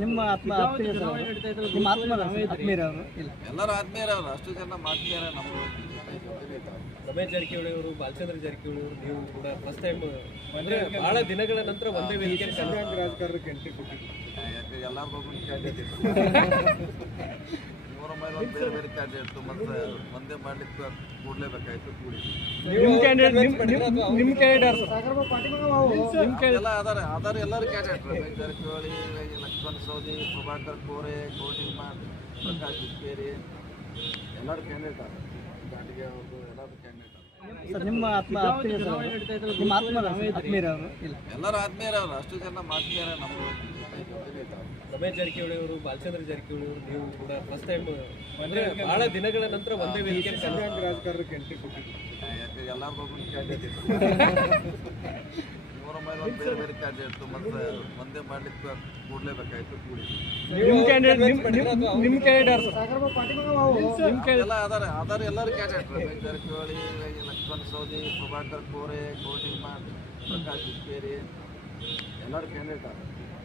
ನಿಮ್ಮ ಆತ್ಮ ನಿಮ್ಮ ಅವರು. ಇಲ್ಲ. ಎಲ್ಲರೂ ಆತ್ಮೀಯರವ್ರು ಅಷ್ಟು ಜನ ಆತ್ಮೀಯರ ನಮ್ಮ ರಮೇಶ್ ಜಾರಕಿಹೊಳಿ ಅವರು ಬಾಲಚಂದ್ರ ಜಾರಕಿಹೊಳಿ ಅವರು ನೀವು ಕೂಡ ಫಸ್ಟ್ ಟೈಮ್ ಅಂದ್ರೆ ಬಹಳ ದಿನಗಳ ನಂತರ ಒಂದೇ ವೇದಿಕೆ ರಾಜಕಾರಣಕ್ಕೆ ಎಂಟ್ರಿ ಕೊಟ್ಟಿದ್ದೀವಿ ಎಲ್ಲರಿಗೂ ಕ್ಯಾಂಡಿಡೇಟ್ ನೂರ ಒಂದು ಬೇರೆ ಬೇರೆ ಕ್ಯಾಂಡಿಡೇಟ್ ಮತ್ತು ಒಂದೇ ಮಾಡ್ಲಿಕ್ಕೆ ಕೂಡ್ಲೇಬೇಕಾಯ್ತು ಕೂಡಿ ನಿಮ್ಮ ಕ್ಯಾಂಡಿಡೇಟ್ ನಿಮ್ಮ ನಿಮ್ಮ ಕ್ಯಾಂಡಿಡೇಟ್ ನಿಮ್ಮ ಎಲ್ಲ ಅದಾರ ಅದಾರ ಎಲ್ಲರೂ ಕ್ಯಾಂಡಿಡೇಟ್ ರಮೇಶ್ ಜಾರಕಿಹೊಳಿ ಲಕ್ಷ್ಮಣ್ ಸೌದಿ ಪ್ರಭಾಕರ್ ಕೋರೆ ಕೋಟಿ ಮಾಡಿ ಪ್ರಕಾಶ್ ಹುಕ್ಕೇರಿ ಎಲ್ಲರೂ ಕ್ಯಾಂಡಿಡೇಟ್ ಅದ ಅವರು ಅವ್ರದ್ದು ಎಲ್ಲರೂ ಕ್ಯಾಂಡಿಡೇಟ್ ಅದ ಸರ್ ನಿಮ್ಮ ಆತ್ಮ ಆತ್ಮೀಯ ಸರ್ ಅವರು. ನಿಮ್ಮ ಆತ್ಮರ ಆತ್ಮೀಯರ ಅವರು. ಇಲ್ಲ. ಎಲ್ಲರೂ ಆತ್ಮೀಯರವ್ರು ಅಷ್ಟು ಜನ ಆತ್ಮೀಯರ ನಮ್ಮ ರಮೇಶ್ ಜಾರಕಿಹೊಳಿ ಅವರು ಬಾಲಚಂದ್ರ ಜಾರಕಿಹೊಳಿ ಅವರು ನೀವು ಕೂಡ ಫಸ್ಟ್ ಟೈಮ್ ಅಂದ್ರೆ ಬಹಳ ದಿನಗಳ ನಂತರ ಒಂದೇ ವೇದಿಕೆ ರಾಜಕಾರಣಕ್ಕೆ ಎಂಟ್ರಿ ಕೊಟ್ಟಿದ್ದೀವಿ ಎಲ್ಲರಿಗೂ ಬೇರೆ ಬೇರೆ ಕ್ಯಾಂಡಿಡೇಟ್ ಇತ್ತು ಮತ್ತೆ ಒಂದೇ ಮಾಡ್ಲಿಕ್ಕೆ ಕೂಡಲೇಬೇಕಾಯ್ತು ಕೂಡಿ ನಿಮ್ಮ ಕ್ಯಾಂಡಿಡೇಟ್ ನಿಮ್ಮ ಕ್ಯಾಂಡಿಡೇಟ್ ಎಲ್ಲ ಅದಾರ ಅದಾರ ಎಲ್ಲರೂ ಕ್ಯಾಂಡಿಡೇಟ್ ರಮೇಶ್ ಜಾರಕಿಹೊಳಿ ಲಕ್ಷ್ಮಣ್ ಸೌದಿ ಪ್ರಭಾಕರ್ ಕೋರೆ ಕೋಟಿಮಾನ್ ಪ್ರಕಾಶ್ ಹುಕ್ಕೇರಿ ಎಲ್ಲರೂ ಕ್ಯಾಂಡಿಡೇಟ್ ಅದ ದಾಟಿಗೆ ಅವ್ರದ್ದು